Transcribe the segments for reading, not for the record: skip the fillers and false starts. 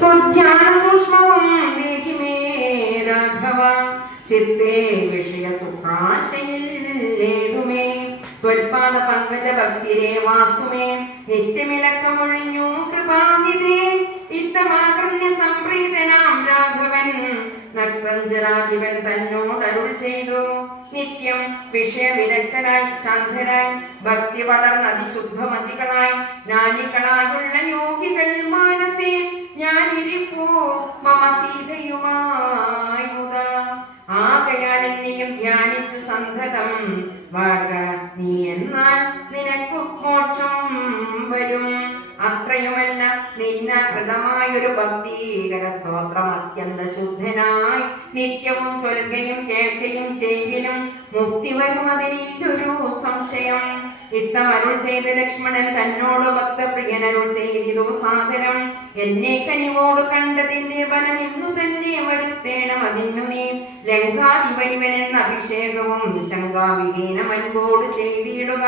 ത്വധ്യാന സൂക്ഷ്മവും ദേഹി may Raghava ചിത്തേ വിഷയ സുഖാശയില്ലേതുമേ ത്വൽപാദ പങ്കജ ഭക്തിരേ വാസ്തുമേ നിത്യമിലക്കമൊഴിഞ്ഞു കൃപാനിധേ ഇത്തമാകർണ്യ സംപ്രീതനാം രാഘവൻ നക്തഞ്ജരാധിപൻ തന്നോടരുൾ ചെയ്തു നിത്യം വിഷയവിരക്തനായി ശാന്തനായി ഭക്തി വളർന്ന അതിശുദ്ധമതികളായി ജ്ഞാനികളായുള്ള യോഗികൾ മാനസേ ഞാനിരിപ്പൂ മമ സീതയുമായി ആകയാൽ എന്നെയും ധ്യാനിച്ചു സന്തതം വാഴ നീ എന്നാൽ നിനക്കു മോക്ഷം വരും അത്രയുമല്ല നിന്നകൃതമായൊരു ഭക്തീകര സ്തോത്രം അത്യന്ത ശുദ്ധനായി നിത്യവും ചൊൽകയും കേൾക്കുകയും ചെയ്യലും മുക്തി വരും അതിനില്ലൊരു സംശയം ഇത്തമരുൾ ചെയ്ത് ലക്ഷ്മണൻ തന്നോട് ഭക്തപ്രിയനരുൾ ചെയ്തിതു സാദരം എന്നെ കനിവോട് കണ്ടതിന്റെ ഫലം ഇന്നു തന്നെ വരുത്തേണം അതിന്നു നീ ലങ്കാധിപനിവനെന്ന അഭിഷേകവും ശങ്കാവിഹീനം അൻപോട് ചെയ്തിടുക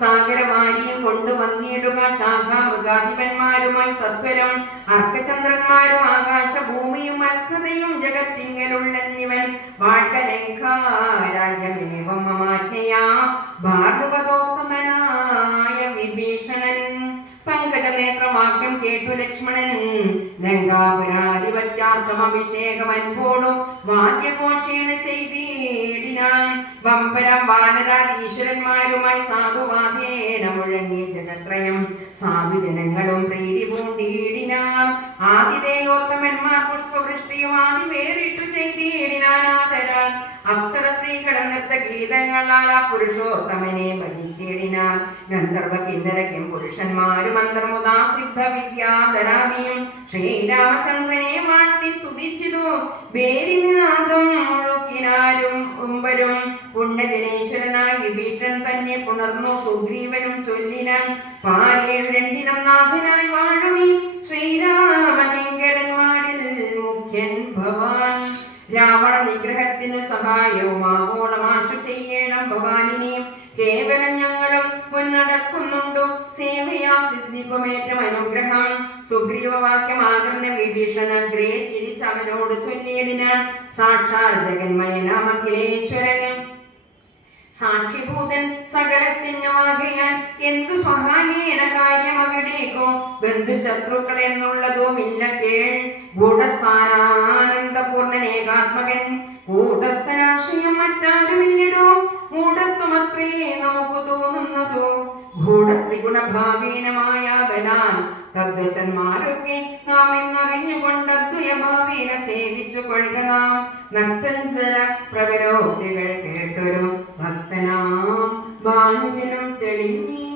സാഗരവാരിയും കൊണ്ടുവന്നിടുക ശാഖാമൃഗാധിപന്മാരുമായി സത്വരം അർക്കചന്ദ്രന്മാരും ആകാശഭൂമിയും അൽക്കതയും ജഗത്തിങ്കലുള്ളന്നിവൻ വാഴ്ക ലങ്കാരാജ്യമേവം മമാജ്ഞയാ ഭാഗവതോത്തമനായ വിഭീഷണൻ പങ്കജനേത്രവാക്യം കേട്ടു ലക്ഷ്മണൻ ലങ്കാപുരാധിപത്യാർത്ഥമഭിഷേകമൻപോടും വാദ്യഘോഷേണ ചെയ്തിടിനാൻ വമ്പരം വാനരാധീശ്വരന്മാരുമായി സാധുവാദ്യേന മുഴങ്ങി ജഗത്രയം സാധുജനങ്ങളും പ്രീതി പൂണ്ടിടിനാൻ ആതിഥേയോത്തമന്മാർ പുഷ്പവൃഷ്ടിയും ആദി വേറിട്ടു ചെയ്തിടിനാനാദരാൻ അപ്സര സ്ത്രീകളും നൃത്ത ഗീതങ്ങളാൽ ആ പുരുഷോത്തമനെ ഭജിച്ചിടിനാൻ ഗന്ധർവ കിന്നരക്കും പുരുഷന്മാരും അന്തർമുദാസിദ്ധ വിദ്യാധരാദിയും ശ്രീരാമചന്ദ്രനെ വാഴ്ത്തി സ്തുതിച്ചിതു വേരിനാദം മുഴുക്കിനാരും ഉമ്പരും പുണ്യജനേശ്വരനായി വിഭീഷണൻ തന്നെ പുണർന്നു സുഗ്രീവനും ചൊല്ലിനാൻ പാരേഴു രണ്ടിനം നാഥനായി വാഴുമീ ശ്രീരാമകിങ്കരന്മാരിൽ മുഖ്യൻ ഭവാൻ രാവണ നിഗ്രഹത്തിന് സഹായവുമാവോളമാശു ചെയ്യണം ഭവാനിനെയും കേവലം ഞങ്ങളും മുന്നടക്കുന്നുണ്ടു സേവയാ സിദ്ധിക്കുമേറ്റം അനുഗ്രഹം സുഗ്രീവവാക്യം ആകർണ വിഭീഷണഗ്രേ ചിരിച്ച് അവനോട് ചൊല്ലിയതിനാൽ സാക്ഷാൽ ജഗന്മയനാമഖിലേശ്വരൻ സാക്ഷിഭൂതൻ സകലത്തിനുമാകയാൽ എന്തു സഹായേന കാര്യം അവിടേക്കോ ബന്ധുശത്രുക്കൾ എന്നുള്ളതുമില്ല കേൾ ഗൂഢസ്ഥാനാനന്ദപൂർണനേകാത്മകൻ കൂടസ്ഥനാശയം മറ്റാരുമില്ലടോ മൂഢത്വമത്രേ നമുക്ക് തോന്നുന്നതോ ഗൂഢത്രിഗുണഭാവേനമായ ബലാൻ തദ്വശന്മാരൊക്കെ നാം എന്നറിഞ്ഞുകൊണ്ട് അദ്വയഭാവേന സേവിച്ചു കൊള്ളുക നാം നക്തഞ്ചര പ്രവരോക്തികൾ കേട്ടൊരു ഭക്തനാം ഭാനുജനം തെളിഞ്ഞി